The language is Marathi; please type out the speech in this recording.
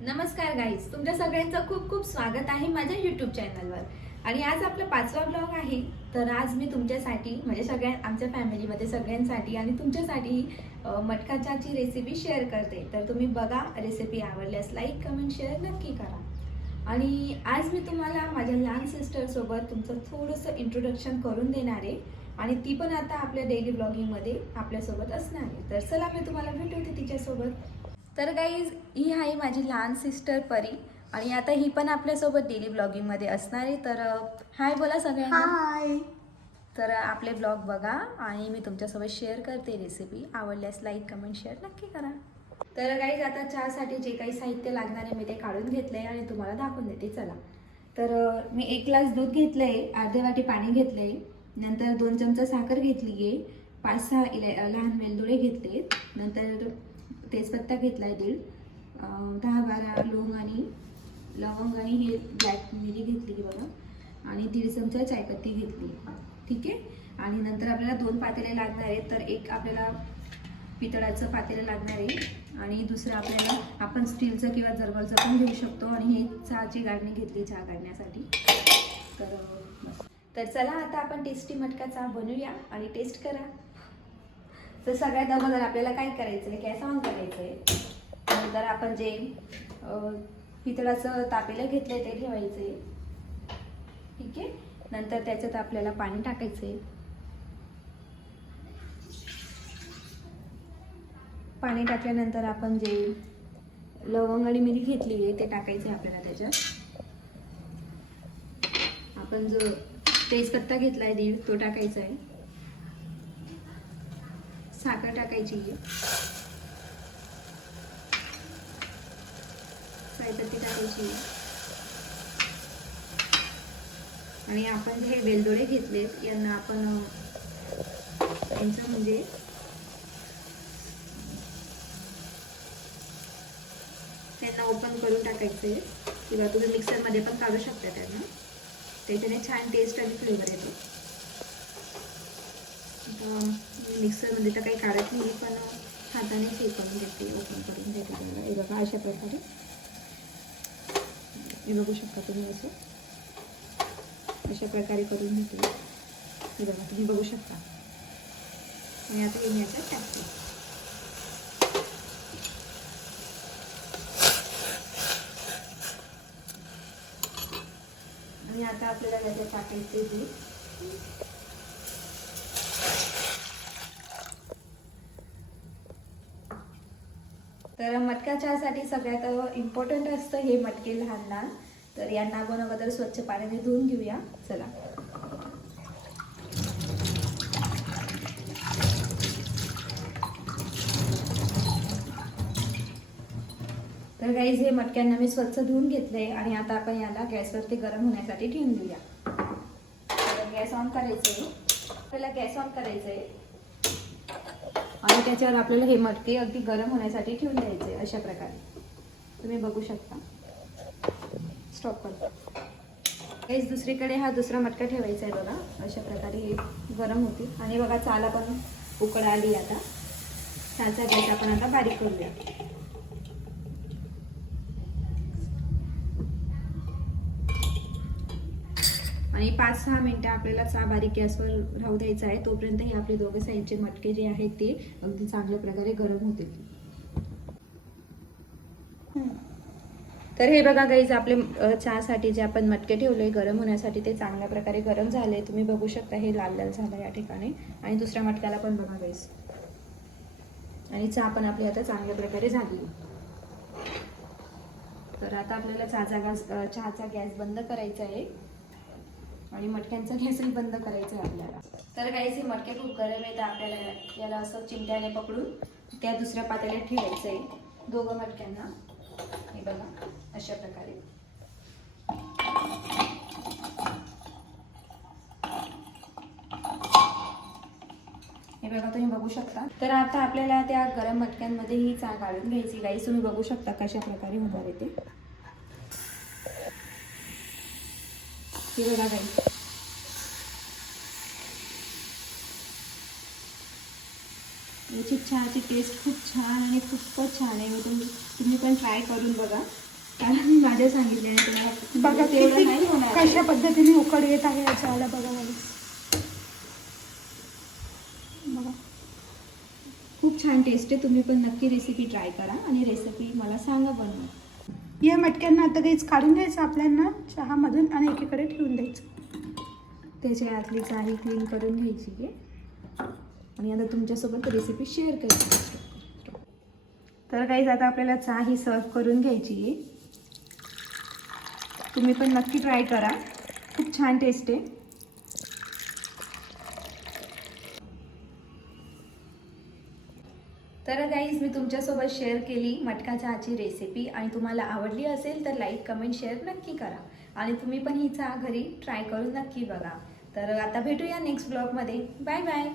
नमस्कार गाईज, तुमच्या सगळ्यांचं खूप खूप स्वागत आहे माझ्या यूट्यूब चॅनलवर. आणि आज आपला 5वा ब्लॉग आहे. तर आज मी तुमच्यासाठी म्हणजे आमच्या फॅमिलीमध्ये सगळ्यांसाठी आणि तुमच्यासाठी मटकाची रेसिपी शेअर करते. तर तुम्ही बघा, रेसिपी आवडल्यास लाईक कमेंट शेअर नक्की करा. आणि आज मी तुम्हाला माझ्या लहान सिस्टरसोबत तुमचं थोडंसं इंट्रोडक्शन करून देणार आहे. आणि ती पण आता आपल्या डेली ब्लॉगिंगमध्ये आपल्यासोबत असणार आहे. तर चला मी तुम्हाला भेटवते तिच्यासोबत. तर गाईज, ही आहे माझी लहान सिस्टर परी आणि आता ही पण आपल्यासोबत डेली ब्लॉगिंगमध्ये असणार आहे. तर हाय बोला सगळ्यांना. हाय. तर आपले ब्लॉग बघा आणि मी तुमच्यासोबत शेअर करते रेसिपी. आवडल्यास लाईक कमेंट शेअर नक्की करा. तर गाईज, आता चहासाठी जे काही साहित्य लागणार आहे मी ते काढून घेतलं आहे आणि तुम्हाला दाखवून देते. चला. तर मी 1 ग्लास दूध घेतलं आहे, अर्धे वाटी पाणी घेतलं आहे, नंतर 2 चमचा साखर घेतली आहे, 5-6 लहान वेलदोडे घेतले, नंतर तेजपत्ता घेतला आहे 1.5, 10-12 लवंग आणि हे ब्लॅक मिरी घेतली बघा, आणि 1.5 चमचा चायपत्ती घेतली. ठीक आहे. आणि नंतर आपल्याला 2 पातेले लागणार आहेत. तर एक आपल्याला पितळाचं पातेलं लागणार आहे आणि दुसरं आपल्याला आपण स्टीलचं किंवा जर्मलचं पण घेऊ शकतो. आणि हे चहाची गाळणी घेतली चहा काढण्यासाठी. तर चला, आता आपण टेस्टी मटका चहा बनवूया आणि टेस्ट करा. तर सगळ्यात अगोदर आपल्याला काय करायचं आहे, गॅस ऑन करायचं आहे. नंतर आपण जे पितळाचं तापेलं घेतलं आहे ते ठेवायचं आहे. ठीक आहे. नंतर त्याच्यात आपल्याला पाणी टाकायचं आहे. पाणी टाकल्यानंतर आपण जे लवंग आणि मिरी घेतली आहे ते टाकायचे आपल्याला. त्याच्यात आपण जो तेजपत्ता घेतला आहे 1.5 तो टाकायचा आहे. साखर टाकायची आहे, चायपत्ती टाकायची आहे, आणि आपण जे हे वेलदोडे घेतलेत यांना आपण यांचं म्हणजे त्यांना ओपन करून टाकायचे, किंवा तुम्ही मिक्सरमध्ये पण काढू शकता त्यांना. त्याच्याने छान टेस्ट आणि फ्लेवर येतो. मी मिक्सरमध्ये तर काही काढत नाही, पण हातानेच हे करून देते, ओपन करून देते तुम्हाला. हे बघा, अशा प्रकारे हे बघू शकता तुम्ही. अशा प्रकारे करून घेते. हे बघा, तुम्ही बघू शकता. आणि आता हे मी याच्यात टाकते. आणि आता आपल्याला त्याच्यात टाकायचे दूध. तर मटका चहासाठी सगळ्यात इम्पॉर्टंट असतं हे मटके लहान लहान. तर यांना आपण अगोदर स्वच्छ पाण्याने धुवून घेऊया. चला. तर गाईज, हे मटक्यांना मी स्वच्छ धुवून घेतले आणि आता आपण याला गॅसवरती गरम होण्यासाठी ठेवून देऊया. तर गॅस ऑन करायचं आहे. आपल्याला गॅस ऑन करायचं आहे आणि त्याच्यावर आपल्याला हे मटके अगदी गरम होण्यासाठी ठेवून द्यायचे अशा प्रकारे. तुम्ही बघू शकता. स्टॉप करतो. गाईज, दुसरीकडे हा दुसरा मटका ठेवायचा आहे बघा. अशा प्रकारे हे गरम होते. आणि बघा, चहाला पण उकळ आली. आता चहाचा गॅस आपण आता बारीक करूया. आणि 5-6 मिनटं आपल्याला चहा बारीक गॅसवर राहू द्यायचा आहे. तोपर्यंत हे आपले दोघे साईडचे मटके जे आहेत ते अगदी चांगल्या प्रकारे गरम होतील. तर हे बघा गाईज, आपले चहासाठी जे आपण मटके ठेवले गरम होण्यासाठी ते चांगल्या प्रकारे गरम झाले. तुम्ही बघू शकता, हे लाल लाल झालं या ठिकाणी. आणि दुसऱ्या मटक्याला पण बघा गाईज. आणि चहा पण आपली आता चांगल्या प्रकारे झाली. तर आता आपल्याला चहाचा गॅस बंद करायचा आहे आणि मटक्यांचा गॅसही बंद करायचा आहे आपल्याला. तर गाईज, हे मटके खूप गरम आहेत. आपल्याला याला असं चिमट्याने पकडून त्या दुसऱ्या पातेल्यात ठेवायचं आहे दोघं मटक्यांना. हे बघा, अशा प्रकारे. हे बघा, तुम्ही बघू शकता. तर आता आपल्याला त्या गरम मटक्यांमध्ये ही चहा काढून घ्यायची. गाईज, तुम्ही बघू शकता कशा प्रकारे होणार आहे ते. हे बघा गाईज, याची चहाची टेस्ट खूप छान आणि खूपच छान आहे. तुम्ही पण ट्राय करून बघा कारण माझ्या सांगितल्याने बघा तेवढं किती नाही होणार. कशा पद्धतीने उकड येत आहे याच्याला बघा guys. बघा खूप छान टेस्ट आहे. तुम्ही पण नक्की रेसिपी ट्राय करा आणि रेसिपी मला सांगा बनवून. या मटक्यांना आता काहीच काढून घ्यायचं आपल्याला चहामधून आणि एकीकडे ठेवून द्यायचं. त्याच्या आतली चाही क्लीन करून घ्यायची आहे आणि आता तुमच्यासोबत रेसिपी शेअर करायची. तर गाईज आता आपल्याला चहा ही सर्व करून घ्यायची आहे. तुम्ही पण नक्की ट्राय करा, खूप छान टेस्ट आहे. तर गाईज मी तुमच्यासोबत शेअर केली मटका चहाची रेसिपी आणि तुम्हाला आवडली असेल तर लाईक कमेंट शेअर नक्की करा आणि तुम्ही पण ही चहा घरी ट्राय करून नक्की बघा. तर आता भेटूया नेक्स्ट ब्लॉगमध्ये. Bye bye.